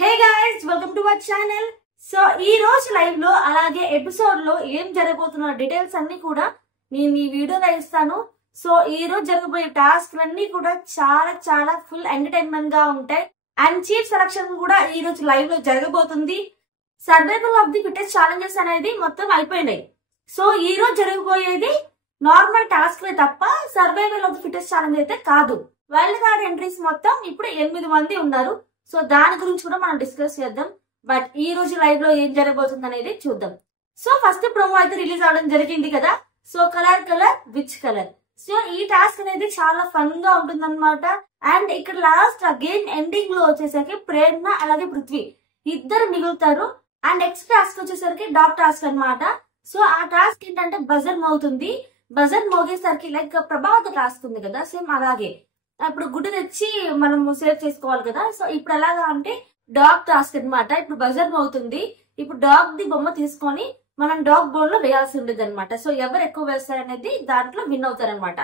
Hey guys, welcome to our channel. So ఈ రోజు live లో అలాగే ఎపిసోడ్ లో ఏం జరగబోతున్న డీటెయిల్స్ అన్ని కూడా నేను ఈ వీడియోలో ఇస్తాను. సో ఈ రోజు జరగబోయే టాస్క్ అన్ని కూడా చాలా చాలా ఫుల్ ఎంటర్టైన్మెంట్ గా ఉంటాయి. అండ్ చీఫ్ సెలక్షన్ కూడా ఈ రోజు లైవ్ లో జరగబోతుంది. Survival of the fittest challenges అనేది మొత్తం అయిపోయినాయి. సో ఈ రోజు జరగబోయేది నార్మల్ టాస్క్ తప్ప survival of the fittest challenge అయితే కాదు. వైల్డ్ కార్డ్ ఎంట్రీస్ మొత్తం ఇప్పుడు 8 మంది ఉన్నారు. సో దాని గురించి కూడా మనం డిస్కస్ చేద్దాం. బట్ ఈ రోజు లైవ్ లో ఏం జరగబోతుంది అనేది చూద్దాం. సో ఫస్ట్ ప్రోమో అయితే రిలీజ్ అవడం జరిగింది కదా. So colour which colour. So ఈ టాస్క్ అనేది చాలా ఫన్ గా ఉంటుంది అనమాట. అండ్ ఇక్కడ లాస్ట్ అగైన్ ఎండింగ్ లో వచ్చేసరికి ప్రేరణ అలాగే పృథ్వీ ఇద్దరు మిగులుతారు. అండ్ నెక్స్ట్ టాస్క్ వచ్చేసరికి డాగ్ టాస్క్ అనమాట. సో ఆ టాస్క్ ఏంటంటే బజర్ మోగుతుంది. బజర్ మోగేసరికి లైక్ ప్రభావత టాస్క్ ఉంది కదా, సేమ్ అలాగే ఇప్పుడు గుడ్డు తెచ్చి మనం సేవ్ చేసుకోవాలి కదా. సో ఇప్పుడు ఎలాగా అంటే డాగ్ టాస్క్ అనమాట. ఇప్పుడు బజర్ అవుతుంది. ఇప్పుడు డాగ్ ది బొమ్మ తీసుకొని మనం డాగ్ బోర్డ్ లో వేయాల్సి ఉండేది అనమాట. సో ఎవరు ఎక్కువ వేస్తారనేది దాంట్లో విన్ అవుతారనమాట.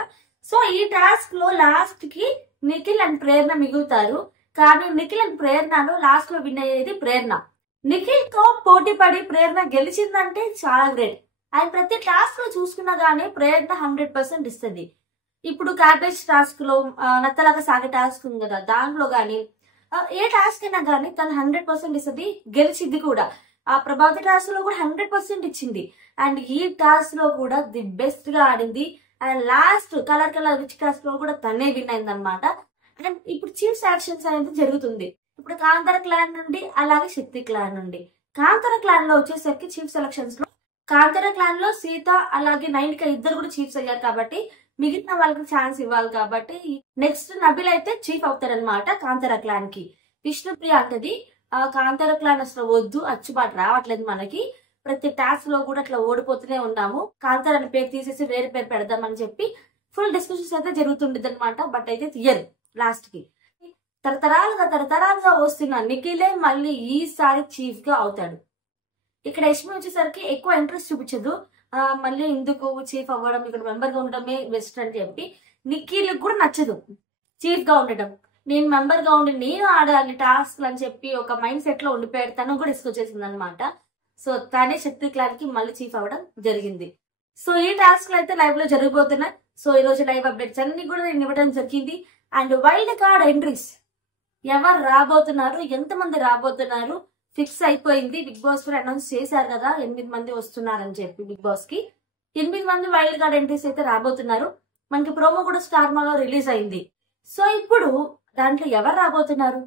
సో ఈ టాస్క్ లో లాస్ట్ కి నిఖిల్ అండ్ ప్రేరణ మిగులుతారు. కానీ నిఖిల్ అండ్ ప్రేరణలో లాస్ట్ లో విన్ అయ్యేది ప్రేరణ. నిఖిల్ తో పోటీ పడి ప్రేరణ గెలిచిందంటే చాలా గ్రేట్. అండ్ ప్రతి టాస్క్ లో చూసుకున్నా గానీ ప్రేరణ 100% ఇస్తుంది. ఇప్పుడు క్యాబేజ్ టాస్క్ లో నత్తలాగా సాగే టాస్క్ ఉంది కదా, దాంట్లో గానీ ఏ టాస్క్ అయినా గానీ తను 100% ఇస్తుంది, గెలిచింది కూడా. ఆ ప్రభావతి టాస్క్ లో కూడా 100% ఇచ్చింది. అండ్ ఈ టాస్క్ లో కూడా ది బెస్ట్ గా ఆడింది. And last colour rich task లో కూడా తనే విన్ అయింది అనమాట. అండ్ ఇప్పుడు చీఫ్ సెలక్షన్స్ అనేది జరుగుతుంది. ఇప్పుడు కాంతార క్లాన్ నుండి అలాగే శక్తి క్లాన్ నుండి. కాంతార క్లాన్ లో వచ్చేసరికి చీఫ్ సెలక్షన్స్ లో కాంతార క్లాన్ లో సీత అలాగే నైనిక ఇద్దరు కూడా చీఫ్స్ అయ్యారు కాబట్టి మిగిలిన వాళ్ళకి ఛాన్స్ ఇవ్వాలి కాబట్టి నెక్స్ట్ నబిల్ అయితే చీఫ్ అవుతారనమాట కాంతార క్లాన్ కి. విష్ణుప్రియ అంటది కాంతార క్లాన్ అసలు వద్దు, అచ్చుబాటు రావట్లేదు మనకి, ప్రతి టాస్క్ లో కూడా అట్లా ఓడిపోతూనే ఉన్నాము, కాంతార అనే పేరు తీసేసి వేరే పేరు పెడదామని చెప్పి ఫుల్ డిస్కషన్స్ అయితే జరుగుతుండేది అనమాట. బట్ అయితే తీయరు లాస్ట్ కి. తరతరాలుగా వస్తున్న నిఖిలే మళ్ళీ ఈసారి చీఫ్ గా అవుతాడు. ఇక్కడ యష్మి వచ్చేసరికి ఎక్కువ ఇంట్రెస్ట్ చూపించదు. మళ్ళీ ఎందుకు చీఫ్ అవ్వడం, ఇక్కడ మెంబర్ గా ఉండడమే బెస్ట్ అని చెప్పి నిఖిల్ కూడా నచ్చదు చీఫ్ గా ఉండడం. నేను మెంబర్ గా ఉండి నేను ఆడాలి టాస్క్ అని చెప్పి ఒక మైండ్ సెట్ లో ఉండిపోయాడు. తను కూడా తీసుకొచ్చేసింది అనమాట. సో తనే శక్తి క్లాన్ కి మళ్ళీ చీఫ్ అవ్వడం జరిగింది. సో ఈ టాస్క్ లో అయితే లైవ్ లో జరగబోతున్నాయి. సో ఈ రోజు లైవ్ అప్డేట్స్ అన్ని కూడా నేను ఇవ్వడం జరిగింది. అండ్ వైల్డ్ కార్డ్ ఎంట్రీస్ ఎవరు రాబోతున్నారు, ఎంతమంది రాబోతున్నారు ఫిక్స్ అయిపోయింది. బిగ్ బాస్ కూడా అనౌన్స్ చేశారు కదా 8 మంది వస్తున్నారని చెప్పి. బిగ్ బాస్ కి 8 మంది వైల్డ్ కార్డ్ ఎంట్రీస్ అయితే రాబోతున్నారు. మనకి ప్రోమో కూడా స్టార్ మాలో రిలీజ్ అయింది. సో ఇప్పుడు దాంట్లో ఎవరు రాబోతున్నారు,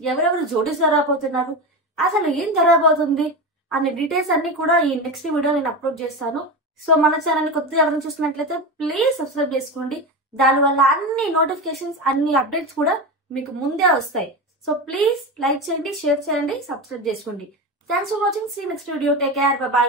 ఎవరెవరు జోడీస్ రాబోతున్నారు, అసలు ఏం జరగబోతుంది అనే డీటెయిల్స్ అన్ని కూడా ఈ నెక్స్ట్ వీడియో నేను అప్లోడ్ చేస్తాను. సో మన ఛానల్ కొత్తగా ఎవరైనా చూస్తున్నట్లయితే ప్లీజ్ సబ్స్క్రైబ్ చేసుకోండి. దానివల్ల అన్ని నోటిఫికేషన్స్ అన్ని అప్డేట్స్ కూడా మీకు ముందే వస్తాయి. సో ప్లీజ్ లైక్ చేయండి, షేర్ చేయండి, సబ్స్క్రైబ్ చేసుకోండి. Thanks for watching. See next video. Take care. Bye by.